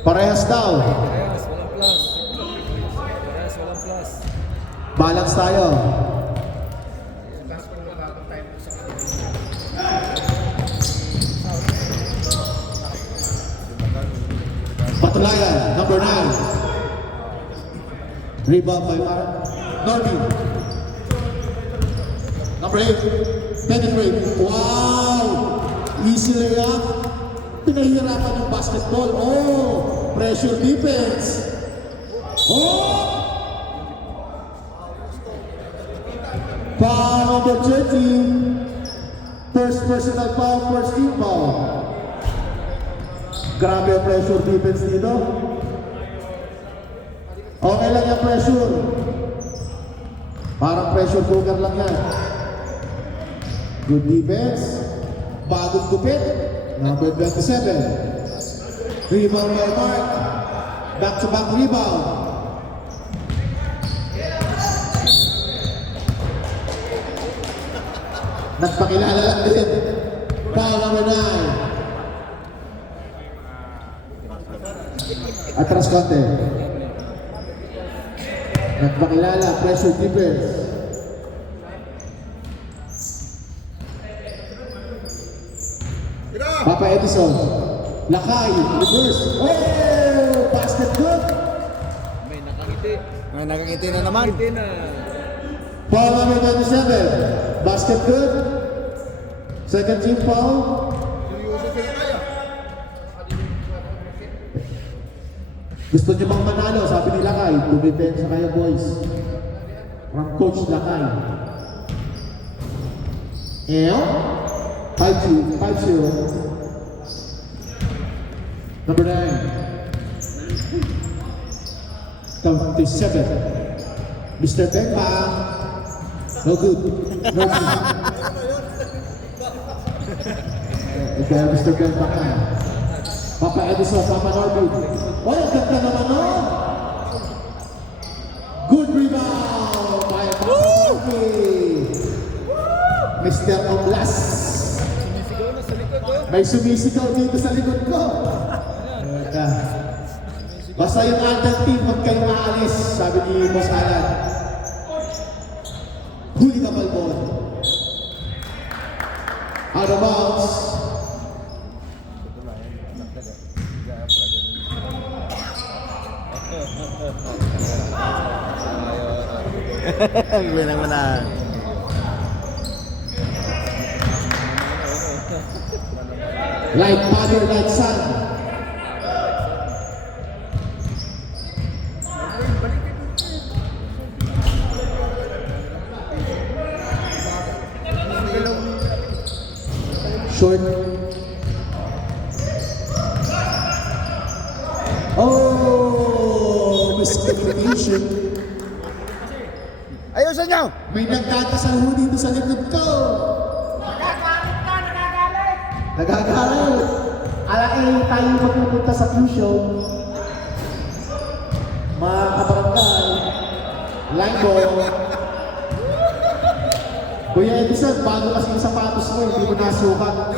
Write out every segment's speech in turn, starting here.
Parehas daw. Parehas, walang plus. Parehas, walang plus. Balance tayo. Patulayan, number 9. Rebound by Norby. Number 8, penetrate. Wow! Easy layup. Pinahihirapan yung basketball. Oh! Pressure defense. Oh! Foul number 30. First personal foul, first team foul. Grabe ang pressure defense dito. Okay lang yung pressure. Parang pressure cooker lang yan. Good defense. Bagong gupit. Number 27. Rebound by Mark. Back-to-back rebound. Nagpakilala lang din. Foul number 9. Atras konti. Nagpakilala, pressure defense. Papa Edison. Lakay, reverse. Oh! Basket good. May nakangiti. May nakangiti na naman. Nakangiti na. Foul number 27. Basket good. Second team foul. Gusto niyo bang manalo? Sabi ni Lakay, dumipensa kayo boys. From Coach Lakay. Ew? 5-0. Number 9. 27. Mr. Benpa. No good. No good. Ikaw, Mr. Benpa ka. Papa Edison, Papa Norby. Oh, ang ganda naman, no? Good rebound by Papa Norby. Mr. Oblas. Sumisigaw na sa likod, oh. May sumisigaw dito sa likod ko. Basta yung other team, huwag kayong aalis, sabi ni Boss Alan. Huli ka, Balbon. Out of bounds. Bilang menang. Like father, like son. Short. Oh, miscommunication. Ayusin nyo! May nagkakasal ho dito sa likod ko. Nagagalit. Alain tayo magpupunta sa fusion. Mga kabarangay. Line ball. Kuya Edison, bago kasi yung sapatos mo, hindi mo nasukat.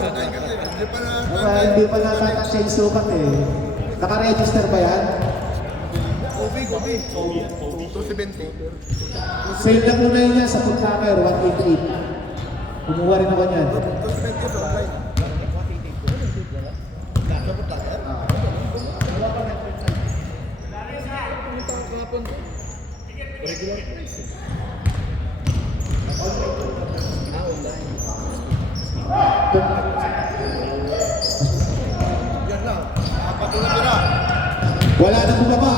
Hindi pa natatouch yung sukat eh. Naka-register ba yan? Kobe. 270. Save na muna yun yan sa foot locker, 188. Kumuha rin ako niyan. 270 sa online. Regular price eh. Yan lang. Kapatulad nila. Wala na bumaba.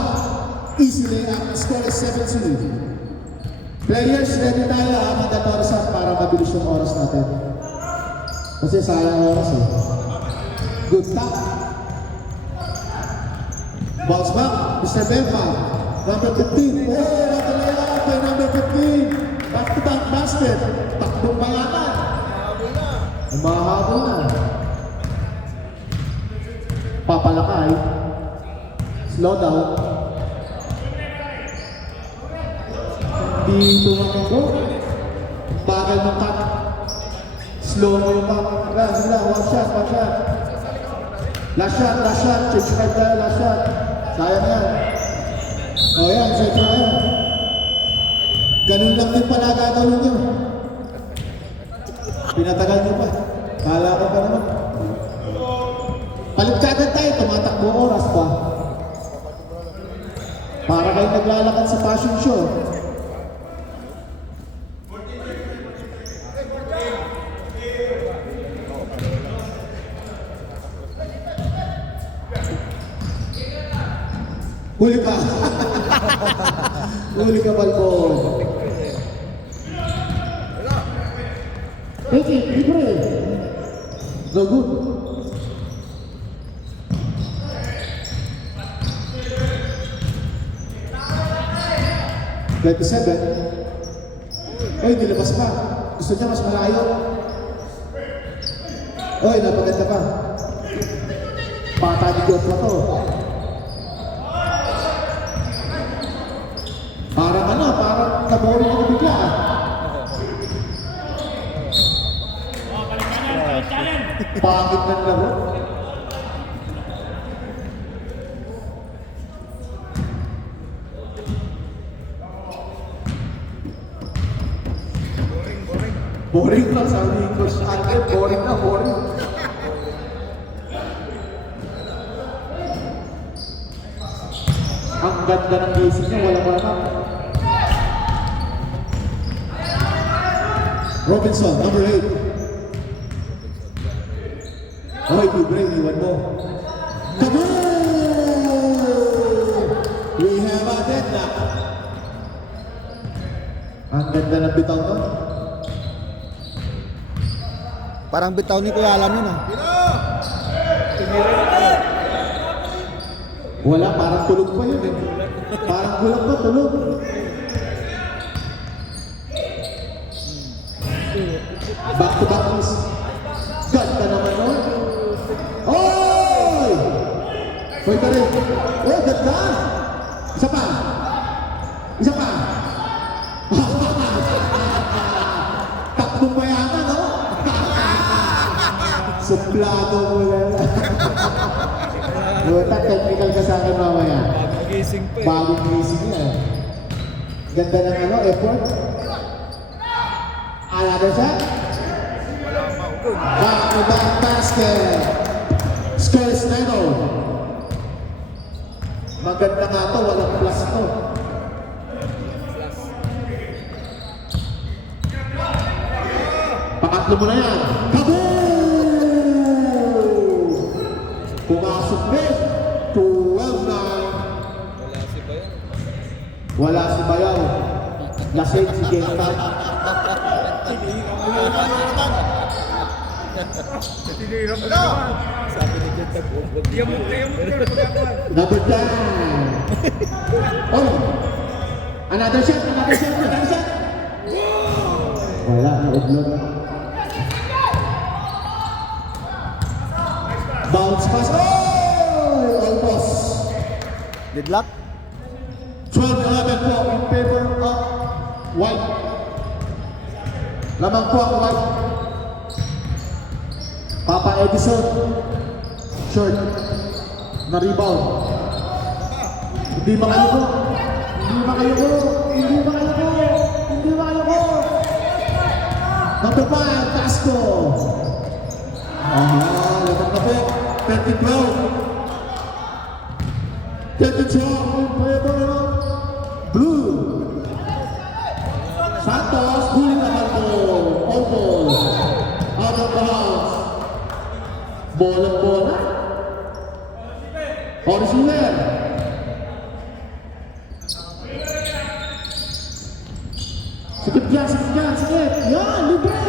Easily ang score is 7-2. Players, ready tayo Amanda Torresan para mabilis yung oras natin. Kasi sayang oras eh. Good tap. Bounce back, Mr. Benpa. Number 15. Oh, nakalaya kay number 15. Back to back basket. Takbong bayatan. Umahabol na. Papalakay. Slow down. Di tumakbo. Bagal ng cut. Slow mo yung cut. Sige lang, one shot. Last shot, change card tayo, last shot. Sayang yan. O yan, set na yan. Ganun lang din pala gagawin nyo. Pinatagal nyo pa. Kala ko pa naman. Palit ka agad tayo, tumatakbo oras pa. Para kayo naglalakad sa fashion show. Huli ka. Huli ka, Balbon. Take it, libre. No good. "27. Oy, nilabas pa. Gusto niya mas malayo. Oy, napaganda pa. Pata ni Diyos pa to. Parang naboring ako bigla. Pangit ng laro. Boring lang, sabi ni Coach Andre. Boring na, boring. Ang ganda ng gising niya, walang wala. Robinson, number 8. Oy, libre, iwan mo. Kaboom! We have a deadlock. Ang ganda ng bitaw no? Parang bitaw ni Kuya Alan yun ah. Wala, parang tulog pa yun eh. Parang gulang pa, tulog. Back to back is ganda naman no? Oy! Pwede rin. Oh, ganda! Isa pa! Isa pa! Takbong mayaman, no? Suplado mo yan. Buta, technical ka sa akin mamaya. Bagong gising pa eh. Bagong gising yan. Ganda ng ano, effort. Another shot. Back to back basket. Score is 9-0. Maganda nga to, walang plus to. Pangatlo mo na yan. Kaboom! Pumasok din. 12-9. Wala si Bayaw. Wala si Bayaw. Lasing si Genta. Tinirap mo naman. Sabi ni Jet, huwag diyan mo pagkakuan. Number 10. Oh! Another shot. Wala, na-upload na. Bounce pass. Oh! Almost. Deadlock? 12-11 po in favor of White. Lamang po ang White. Papa Edison. Short. Na rebound. Hindi makayuko. Number 5, Tasco. Laban na po. 30-12. 30-12 in favor of Blue. Santos, huli naman po. Almost. Out of bounds. Bola. Horace Miller. Sikip dyan. Yan, libre.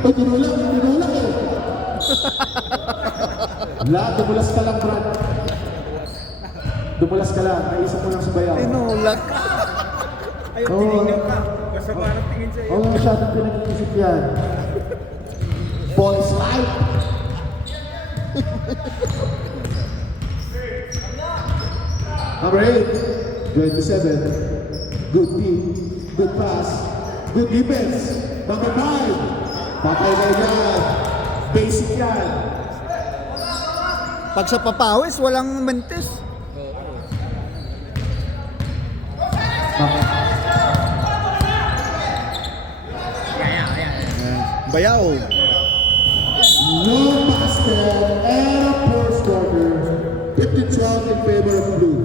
Ay, tinulang eh. Lahat, dumulas ka lang, Brad. Dumulas ka lang. Naisip mo lang sa bayaw. Tinulak. Ayun, Oo. tinignan ka. Basta parang tingin sa'yo. Oo, masyadong pinag-iisip yan. Boys life. Number 8, 27. Good D, good pass, good defense. Number 5, patay na yan. Basic yan. Pag sa papawis, walang mentes. Bayaw. No basket and first quarter. 50-12 in favor of blue.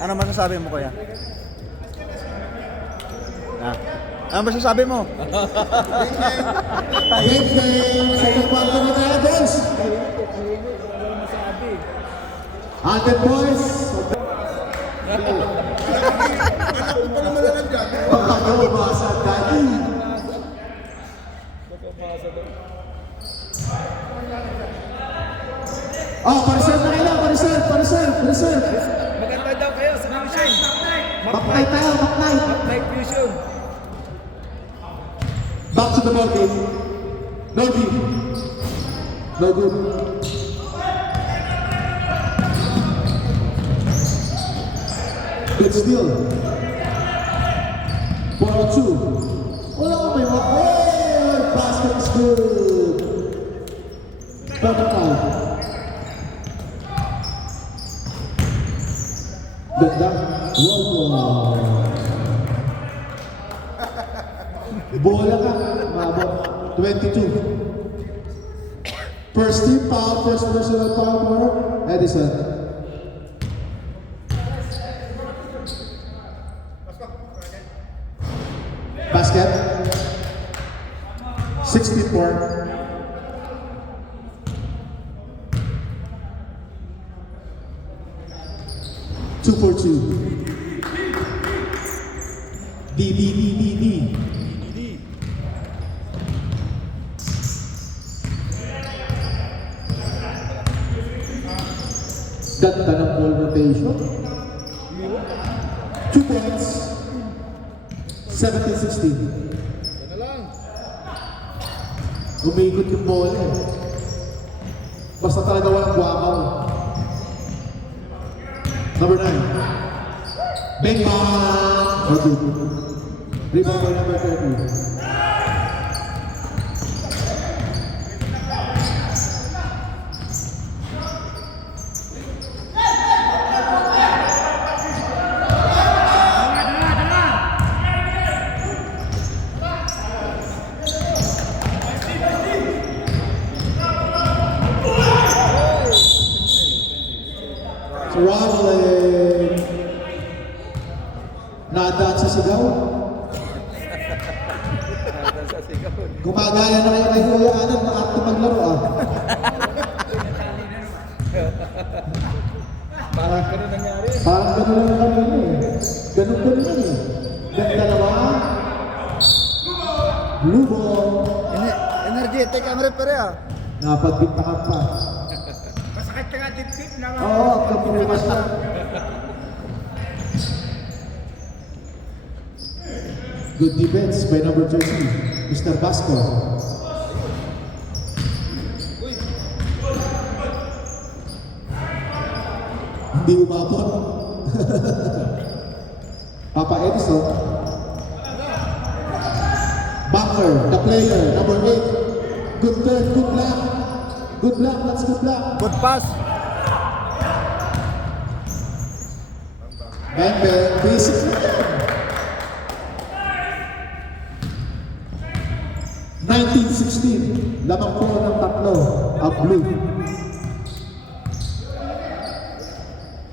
Ano masasabi mo, kuya? Ah. Ano masasabi mo? Game game sa pagpapalito ni Dragons. Atin boys. Baka umasa dati. Oh, pa-reserve na kayo, pa-reserve. Maganda daw kayo sa fusion. Back-night tayo, back-night. Night fusion. Back to the ball game. No deep. No good. Good steal. 4-2. Wala ko may mga. Hey! Basket is good. 45. Ganda. Wow. Bola ka. Mabot. 22. First team foul. First personal foul for Edison. Basket. 64. Two for two. D. Ganda ng ball rotation. 2 points. 17-16. Yan na lang. Umikot yung bola eh. Basta talaga walang guwakaw. Number 9. Bang bang! Okay. Rebound by number 30. Traveling. Nadaan sa sigaw. Gumagaya na kayo kay Kuya Alan, maakto maglaro ah. Parang ganun nangyari. Parang ganun lang kami eh. Ganun lang eh. Yung dalawa. Blue ball. Energetic ang referee ah. Napagbintakan pa. Masakit ka nga tip-tip naman. Oo, kapulimas na. Good defense by number 13, Mr. Basco. Hindi umabot. Papa Edison. Bunker, the player, number 8. Good turn, good luck. Good luck, that's good luck. Good pass. Bang bang, basic. 1916, lamang po ng tatlo, ang blue.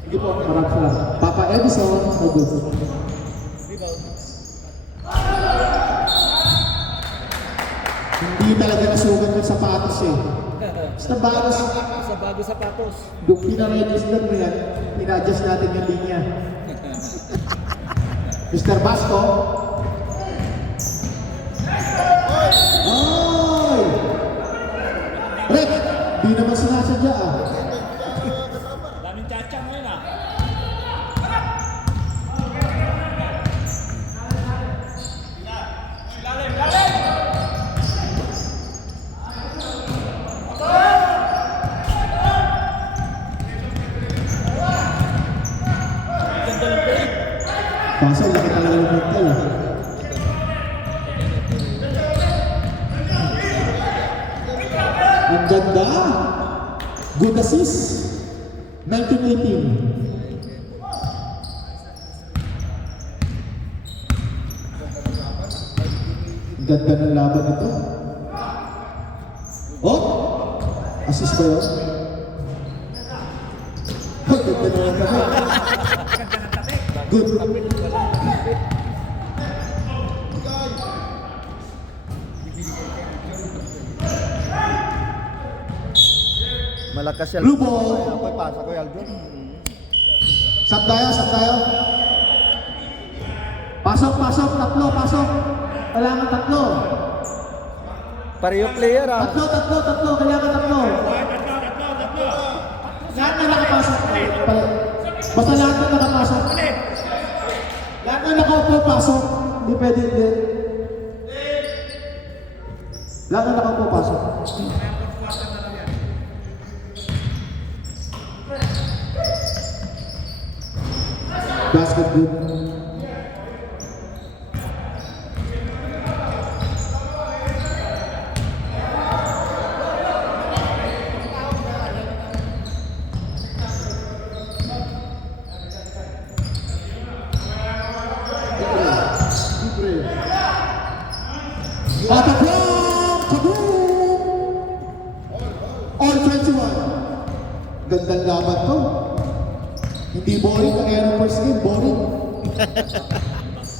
Sige po, maraming salamat. Papa Edison, no good. Hindi talaga nasugat yung sapatos eh. Basta bagus, Sa bago sapatos. yung pina-register mo yan, pina-adjust natin yung linya. Mr. Basco. Ay! Rick, di naman sinasadya ah. Daming tsatsang ngayon ah. Kaso laki talaga ng mental ah. Ang ganda. Good assist. 1918. Ang ganda ng laban ito. Oh! Assist ba yun? Oh, ganda naman kami. Good. Malakas yan. Blue ball. Ako'y pasa ko yan. Sap tayo, sap tayo. Pasok, pasok, tatlo, pasok. Kailangan tatlo. Pareho player ah. Tatlo. Kailangan tatlo. Lahat na nakapasok. Basta lahat na nakapasok. Lahat na nakaupo, pasok. Hindi pwede, hindi. Lahat na nakaupo, pasok. Basket good. Pataplan! Kaboom! All 21. Gandang laban to. Hindi boring ang air first game, boring.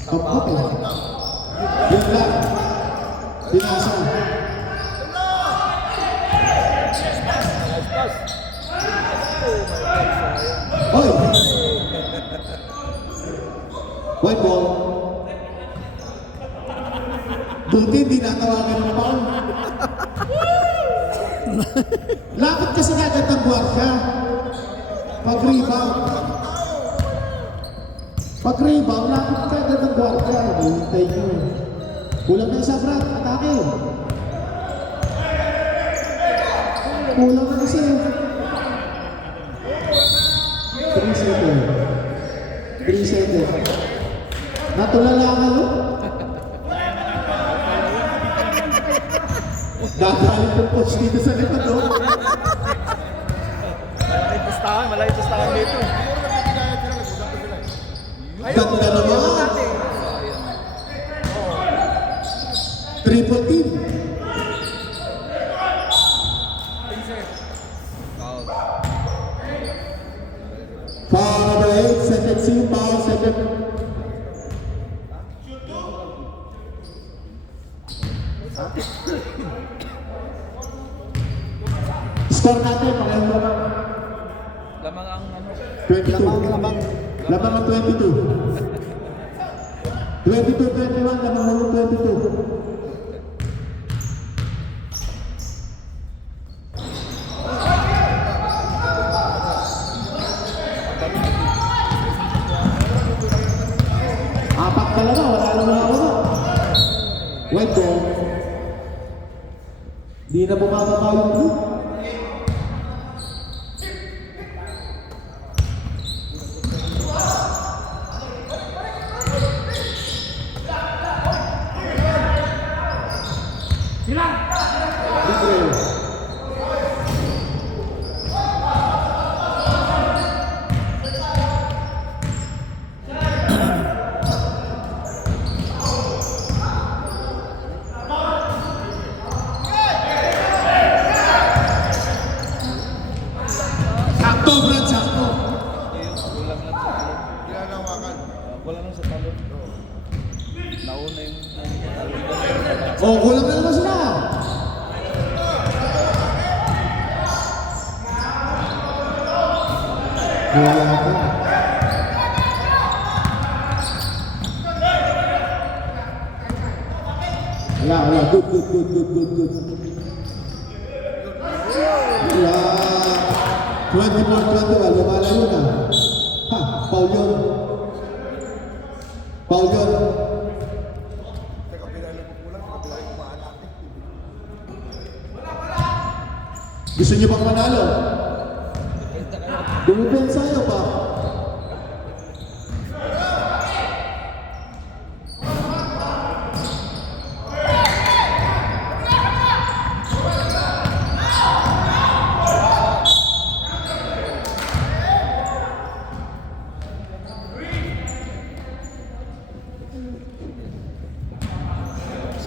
Kapot eh. Yun lang. Pinasa. Oy! White ball. Buti hindi natawagan ng foul. Lapit kasi agad ang guardia. Pag-rebound. Pag-rebound, lapit ka agad ang guardia. Hihintay nyo eh. Kulang na isa, Brad. Atake. Kulang na kasi. 3 seconds. 3 seconds. Natulala kayo? Dadalit ng coach dito sa likod, no? Malay pustahan dito. Ganda naman. Triple team. Foul number 8, second team, foul, second. Score natin, pareho naman. Lamang ang ano. 22. Lamang. Lamang ang 22. 22-21, lamang ang 22. Apat talaga, wala. White ball. Di na bumababa yung blue. Libre. Sakto, Brad, sakto. Wala lang sa talon. Nauna yung talon. Oh, kulang na naman sila. Wala ako. Wala. Good. Wala. 24-21, lumalayo na. Ha, foul yun. Gusto niyo bang manalo? Dumipensa kayo pa.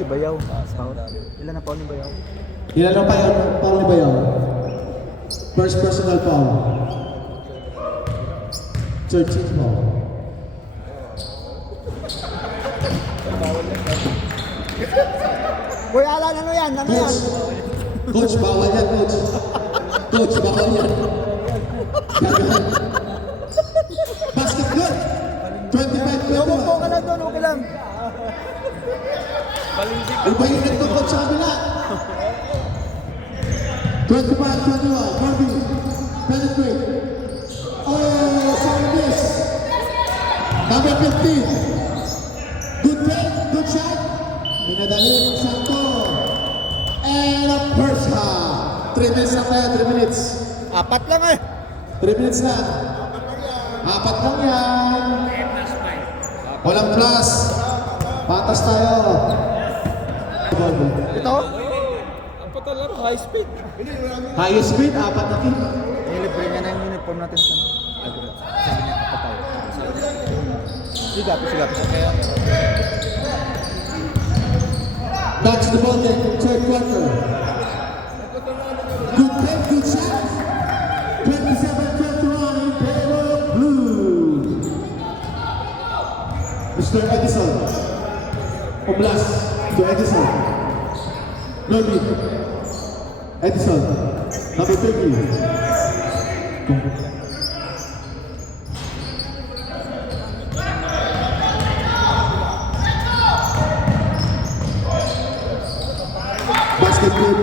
Bayaw. Foul. Ilan na foul ni Bayaw? Ilan na foul ni Bayaw? First personal foul. 13th foul. Boy, Alan, ano yan? Ano yan? Coach, bawal yan, coach. Coach, bawal yan. Basket good. 25-21. Umupo ka lang doon, okay lang. Ibayin ito, coach, sa kabila. 25-21. Harvey, penetrate. Oh, service. Number 15. Good take, good shot. Minadali, sakto. And a first half. 3 minutes na kaya, 3 minutes. 4 lang eh. 3 minutes na. 4 lang yan. Walang plus. Patas tayo. Ito? Ang patalar, high speed. High speed, 4 na team. Nilibre niya na yung uniform natin sa... Sabi niya, apat tayo. Sigapi. Back to the ball game, third quarter. Good take, good shot. 27-21 in favor of blue. Mr. Edison. Oblas to Edison. Norby. Edison. Number 30. Basket good.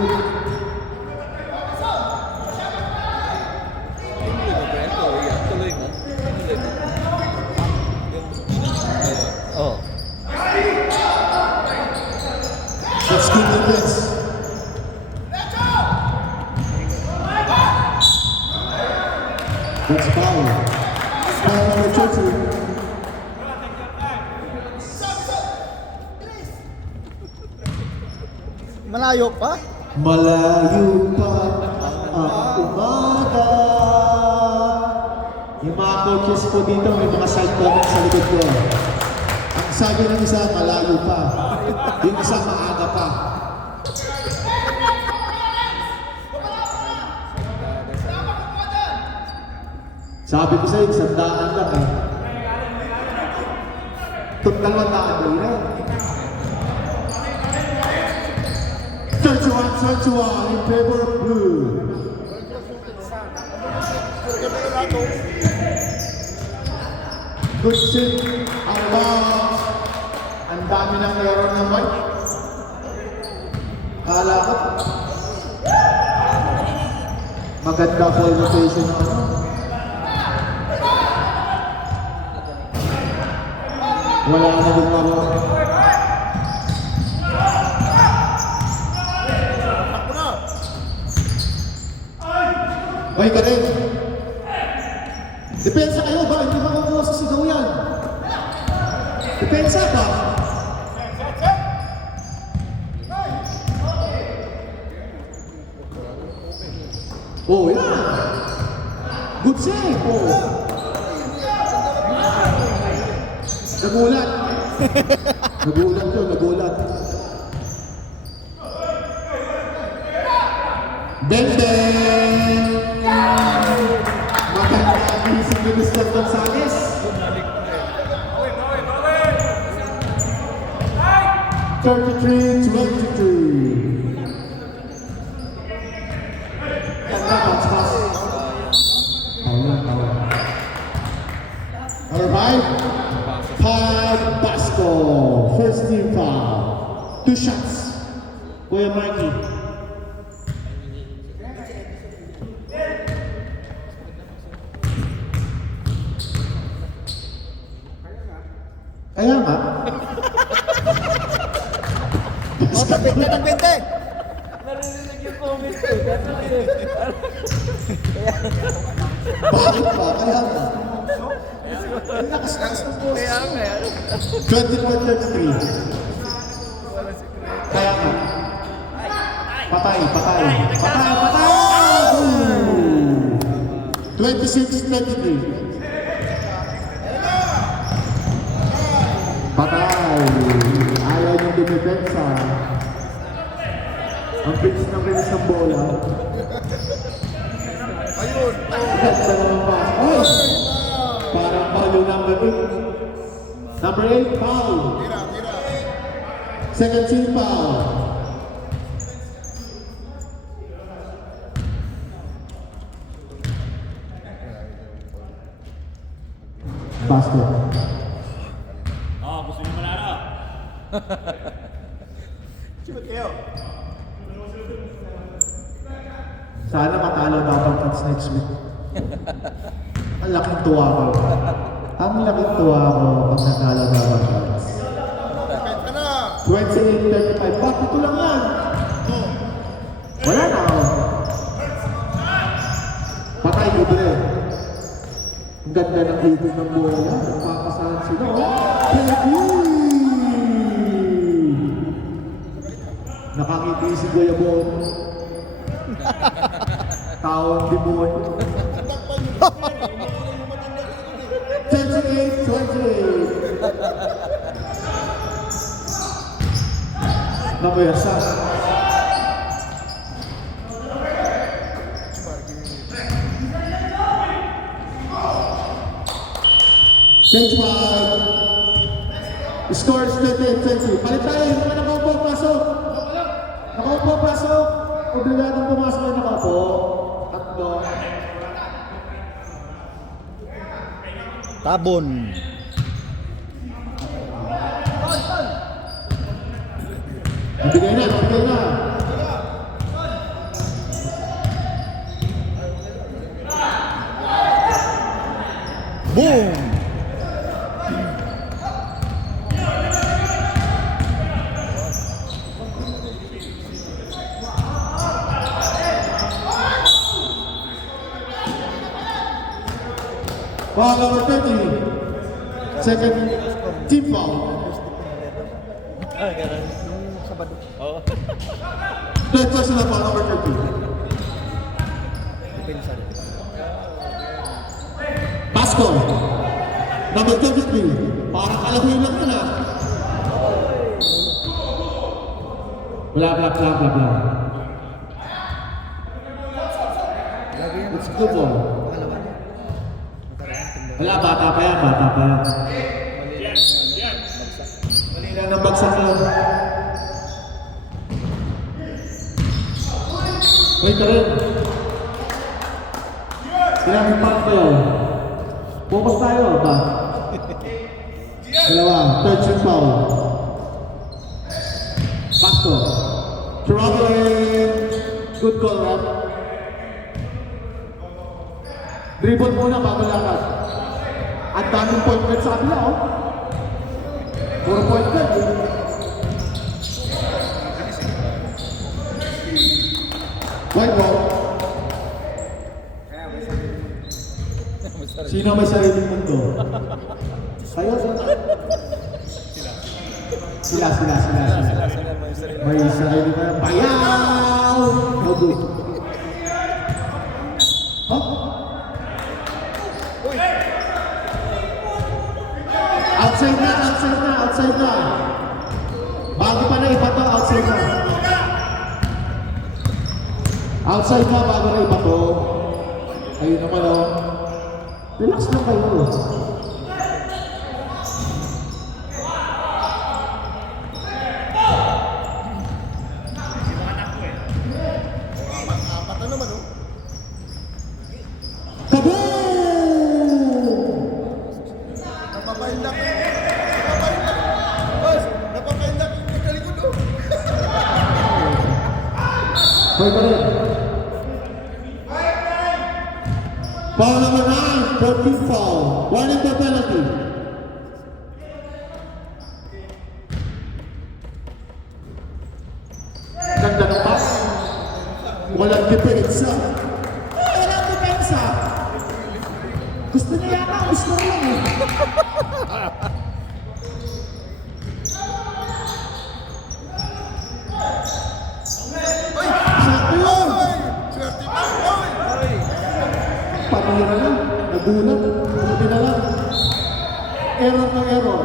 Oh. That's good defense. That's foul. Foul number 30. Malayo pa? Malayo pa ang umaga. Yung mga coaches po dito, may mga side comments sa likod ko. Ang sabi ng isa, malayo pa. Yung isa, maaga pa. Sabi ko sa'yo, 100 lang eh. Total 100 lang. 31-21 in favor of blue. Good sit, ang bounce. Ang dami ng error ng mic. Kala ko. Maganda ball rotation ng ano. Wala na din maro. May ka rin. Depensa kayo ba? Hindi makukuha sa sigaw yan. Depensa ba? Oh, yan. Good save. Oh. Nagulat. Nagulat yun, nagulat. Benden! Maganda si Mr. Gonzales. Thirty-three, 23. Ganda, pass. Alright. 5 Basco. First team foul. 2 shots. Kuya Mikey. Kaya nga. Oh, tapinte. Narinig yung comment ko. Bakit ba? Kaya nga. Ang lakas-lakas ng boss. Kaya nga. 24-33. Kaya nga. Patay. 26-23. Patay. Ayaw niyong depensa. Ang bilis ng bola. Ayun. Ganda naman pa. Oh! Parang foul number 8. Number 8, foul. Tira, tira. Second team foul. Basket. Gusto niyo manalo? Sana matalo dapat Cats next week. Ang laking tuwa ko. Ang laking tuwa ko pag natalo dapat Cats. Kahit ka na. 28-35. Bakit ito lang yan? Wala na ako. Patay libre. Ang ganda ng ibig ng bola. Nagpapasahan sila. Nakangiti si Goyabon. Taong demonyo. 28-28. Namayasa. Change five. Scores 28-20. Palit tayo. Yung mga nakaupo, pasok. Nakaupo, pasok. Obligadong pumasok yung nakaupo. Tatlo. Tabon. Nabigay na, nabigay na. Boom! Foul number 30. Second team foul. Yung Sabado. Oo. Third personal foul number 30. Depensa rin. Pasco. Number 23. Parang kalahuin lang yun ah. Blah, blah, blah, blah, blah. It's good ball. Wala, bata pa yan, bata pa yan. Mali lang ng bagsak yun. Wait ka rin. Sinaming pa ko yun. Focus tayo, ba? Dalawa, third team foul. Pasco. Traveling. Good call, Rob. Dribble muna bago lakad. Ang daming point guard sa kabila, oh. Puro point guard, eh. White ball. Sino may sariling mundo? Kayo, sila. May sarili na bayaw! Nogo. Huh? Outside na. Bago pa na iba to, outside na. Outside na, bago na iba to. Ayun naman, oh. Relax lang kayo. Apat na naman, oh. Kaboom! Napapaindak. Boss, napapaindak yung magkalikod, oh. Hoy pa rin. Foul number 9, 14 foul. One in the penalty. Ganda ng pass. Walang depensa. Walang depensa. Gusto niya yata, gusto lang eh. Sakto yun. Swerte pa, oy. Panira na, nagulat, buti na lang. Error na error.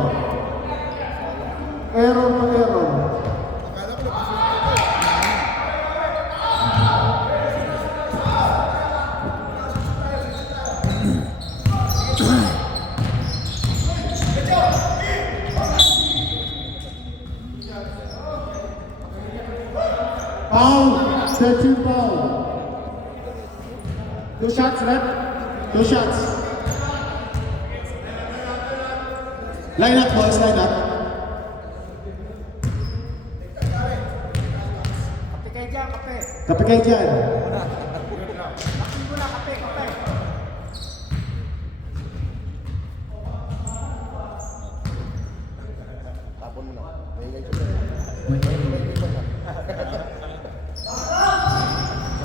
Error na error. two foul. 2 shots left. 2 shots. Line up, boys, line up. Kape kayo dyan.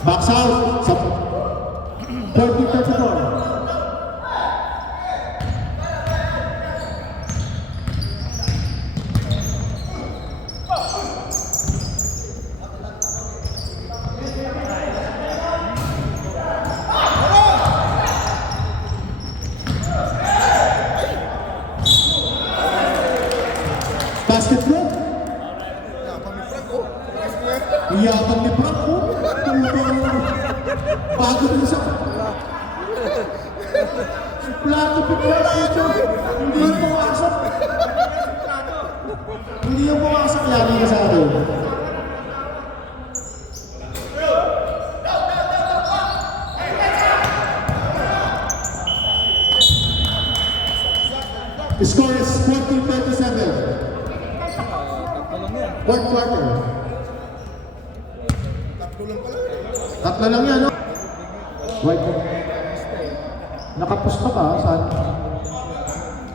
Box out. Sa 40-34. Basketball. Iyakang ni Frank, oh. Bago din sa... Plato pipila ito. Hindi yung pumasok. Hindi yung pumasok. Lagi ka sa atin. The score is 14-37. Fourth quarter. Tatlo lang yan, no? White. Nakapusta ka, saan?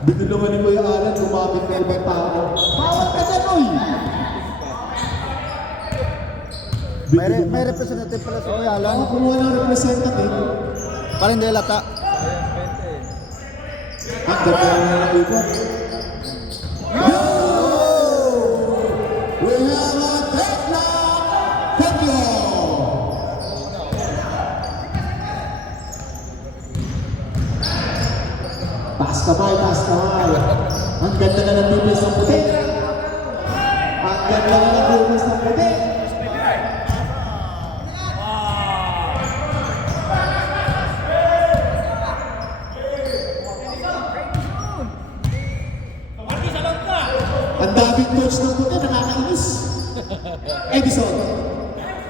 Binulungan ni Kuya Alan, gumamit ng ibang tao. Bawal ka dyan, oy! May representative pala sa Kuya Alan. Ako kumuha ng representative. Parang hindi lata. Ang ganda na naikot. Yo! We have a Tekla Tokyo! Taas kamay, taas kamay. Ang ganda na ng bibis ng puti. Ang ganda na ng bibis ng puti. Ang daming coach ng puti, nakakainis. Edison.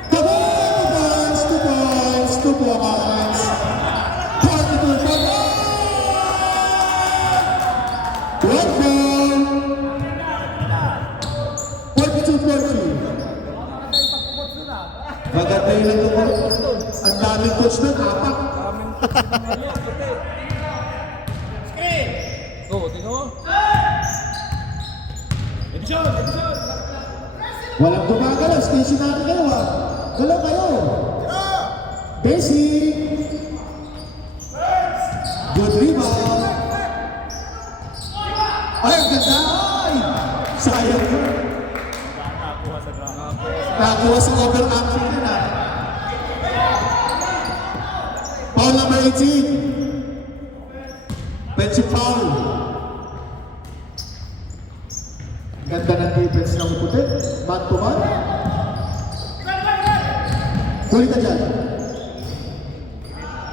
2 points, 2 points, 2 points. 42 for one goal. 42-40. Maganda yung nagtutulog. Ang daming coach ng apak. Walang gumagalaw, stationary kayo ah. Galaw kayo. Basic. Good rebound. Ay, ang ganda. Ay, sayang yun. Nakuha sa overaction yun ah. Foul number 18. Benching foul. Ganda ng defense ng puti. Man to man. Huli ka dyan.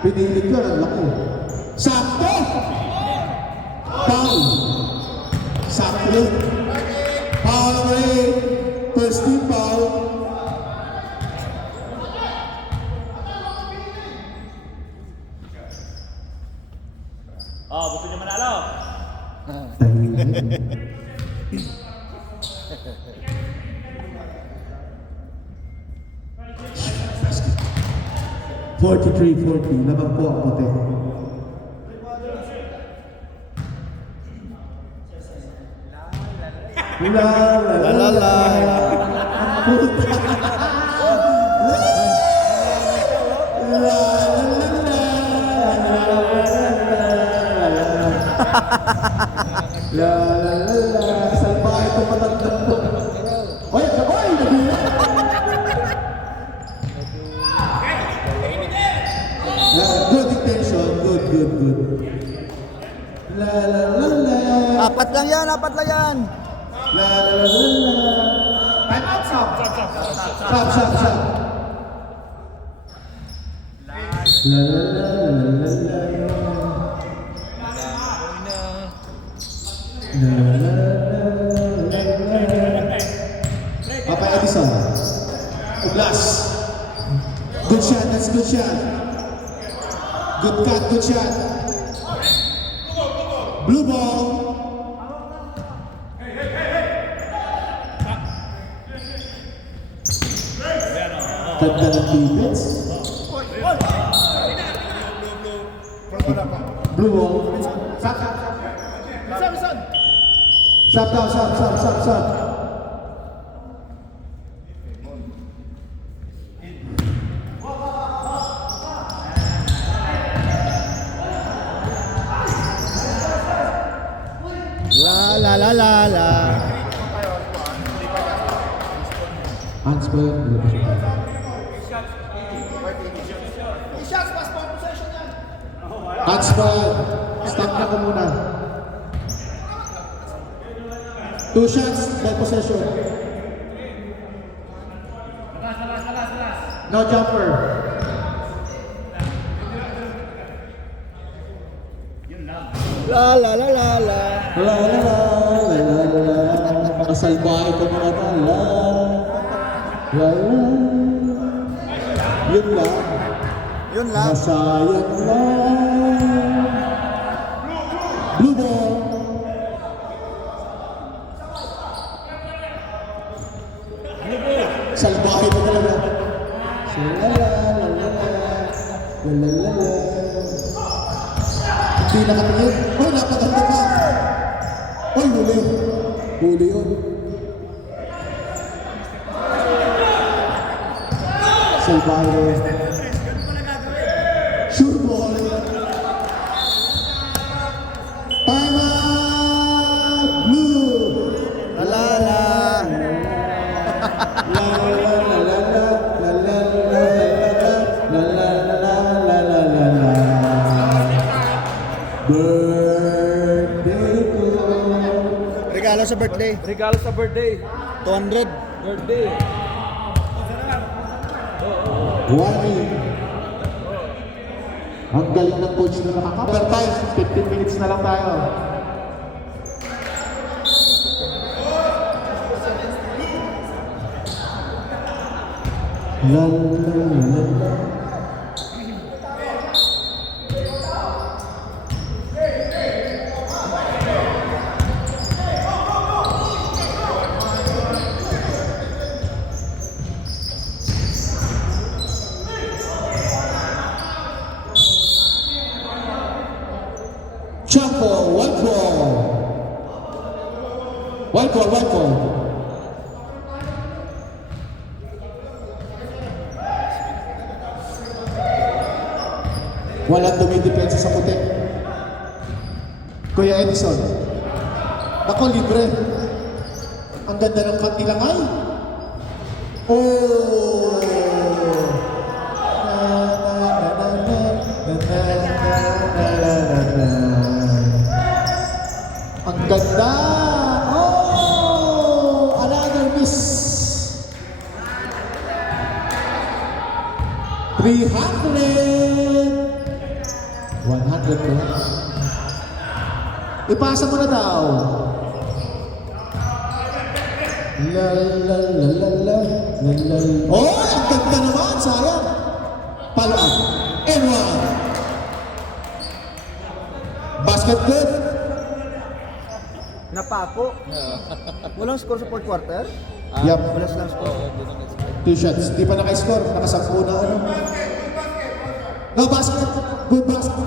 Pinilit ka, ang laki. Sakto! Foul. Sakto. Foul away. First team foul. Gusto niyo manalo? $43-40, labang po ang puti. La la la. La la la la. Salba ito matandang po. Oy, oy, nagulat. Good intention, good. La la la la. Apat lang yan. La la la la la. Time out, stop. La la la la la. La la la la. Papa Edison. Uglas. Good shot, that's good shot. Good cut, good shot. Blue ball. Ganda ng defense. Blue ball. Shot down, shot. La la la la la. Handspell. Handspell. Stop na ko muna. 2 shots, by possession. No jumper. La la la la la. La la la la la la. Mga salbahe ko mga tala. La la. Yun lang. Yun lang. Masayang lang. Blue ball. Salbahe ko talaga. La la la la la. La la la la. Hindi nakatingin. Uy, napaganda pa. Uy, huli. Huli yun. Salbahe. Sure ball. Time out! Blue! La la la. La la la la la la la la la la la la la la. Birthday ko. Regalo sa birthday. Regalo sa birthday. 200. Birthday. Warning. Ang galing ng coach na nakaka-cover time. 15 minutes na lang tayo. La la la la la. Jump ball, white ball. White ball, white ball. Walang dumidepensa sa puti. Kuya Edison. Ako, libre. Ang ganda ng cut nila ay. Oh! Ang ganda! Oh! Another miss! 300! 100 ko. Ipasa mo na daw. La la la la la la la. Oh! Ang ganda naman! Sayang! Palaan. N1. Basket good. Napako. Walang score sa fourth quarter? Yup. Wala silang score. 2 shots. Di pa naka-score. Nakasampu na ano. No, basket. Good basket.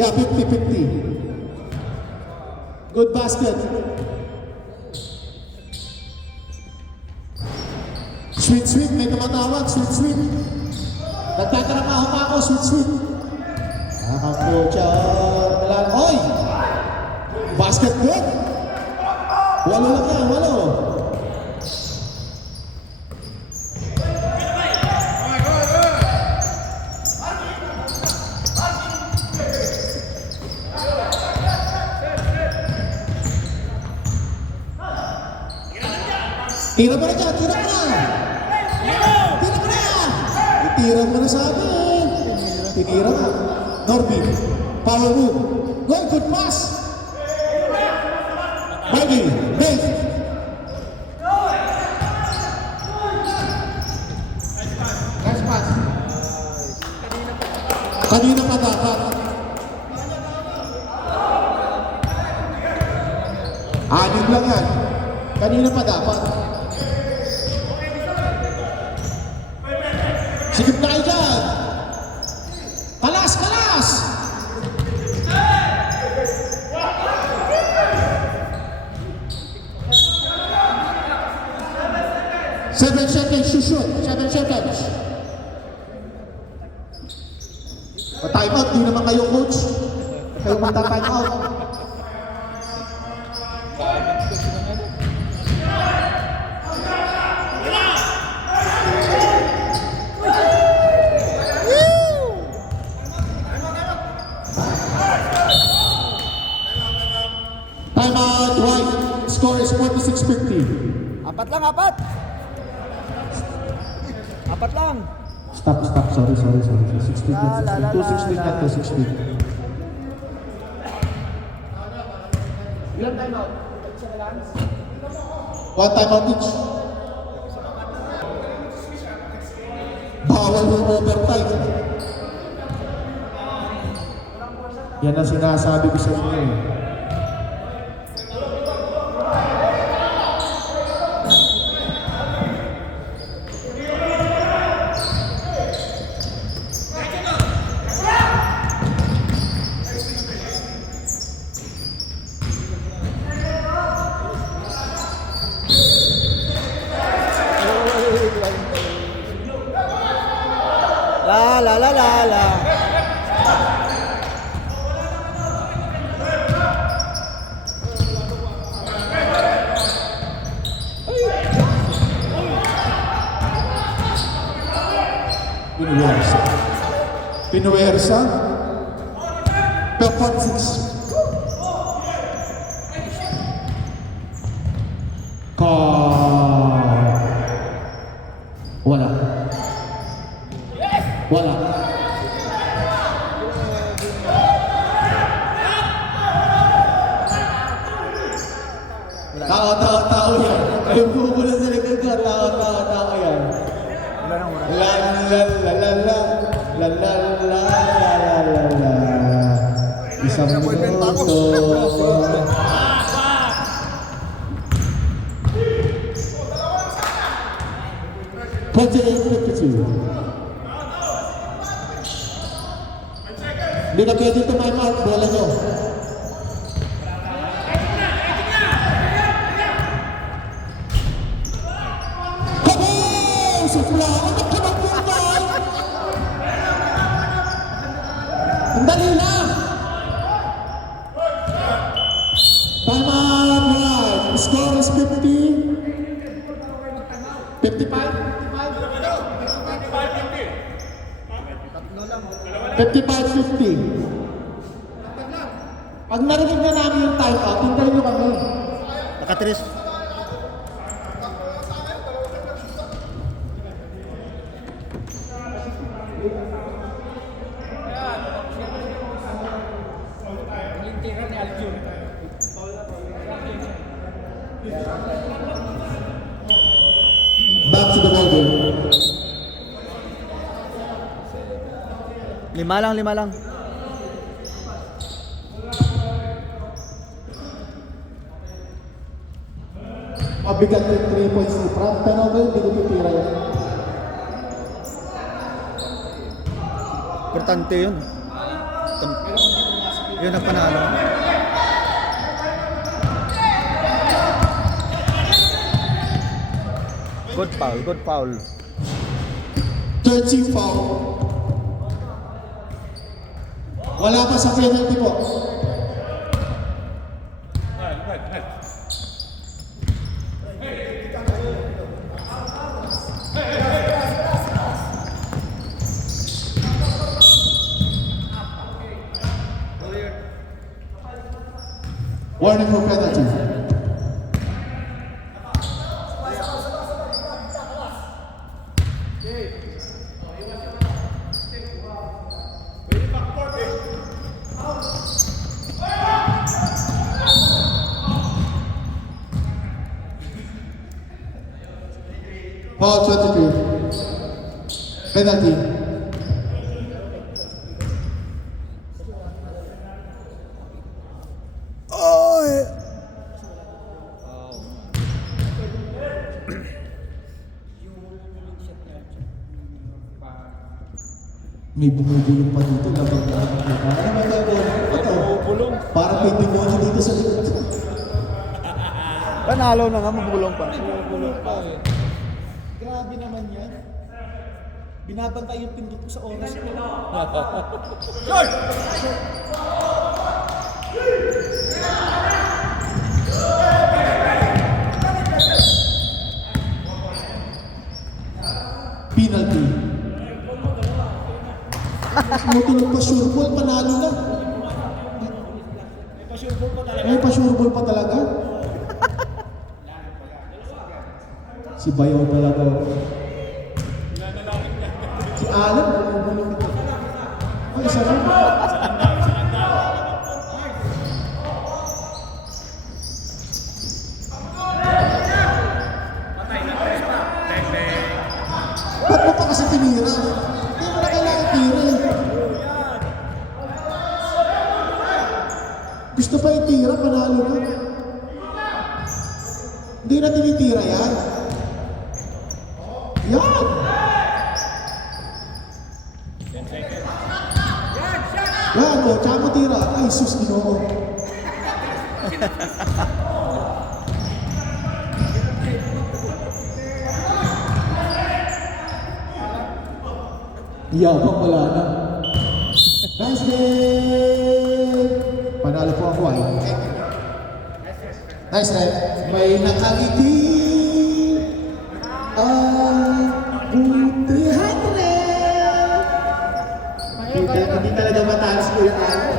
Yeah, 50-50. Good basket. Sweet, sweet. May tumatawag. Sweet, sweet. Nagtatrabaho pa ako. Sweet, sweet. Nakakocha. Oy! Basket good. 8 lang yan. 8. Tira mo na dyan, tira mo na! Tira mo na! Itira mo na sa akin! Tinira mo. Norby, power move. Good pass! Mikey, Dave! Nice pass. Kanina pa dapat. Anim lang yan. Kanina pa dapat. Sigip na kayo dyan. Kalas, kalas! Seven seconds to shoot. 7 seconds. Pa-time out. Di naman kayo coach. Kayo magta-time out. Time out, right. Score is 46-50. Apat lang, apat! Apat lang! Stop. Sorry. 16 La, la, la, 216 la, na la. 216. One time out each. Bawal yung overtime. Yan ang sinasabi ko sa inyo. La la la la la. Pinuwersa. Performance. Wala. Tao yan. Yung bubula sa likod ko, tao yan. Wala nang wala. La la la la la la la la la la. Isang minuto. Hindi na pwede tumayo out, bola nyo. Kaboom! Sufla! Ang kapagpuntan! Ang dali na! Time out, right. Score is 50. 55? 55-50. Pag narinig na namin yung time out, hintayin nyo kami. Nakatris. Back to the ball game. Lima lang. Mabigat yung 3 points ni Fran. Pero ba hindi ko pipira yan? Importante yun. Yun ang panalo. Good foul. 13 foul. Wala pa sa penalty po. Warning for penalty. Foul 22. Penalty. May bumubulong pa dito, labag na. Ano may gagawin? Ito. Parang may demonyo dito sa likod. Panalo na nga, mabulong pa. Grabe naman yan. Binabantay yung pindot ko sa oras ko. Penalty. Mutulog pa sure ball, panalo na. May pa-sure ball pa talaga. Si Bayaw talaga. Si Alan, bumubulong ito. Ay, isa rin. Ba't mo pa kasi tinira? Hindi mo na kailangan tira eh. Gusto pa itira, panalo na. Hindi na tinitira yan. Yan! Yan o, tsaka mo tira. Ay, sus, ginoo. Yabang wala na. Nice game! Panalo po ako ay. Nice game. May nakangiti ang butihan rin. Hindi talaga matalas ko yung araw.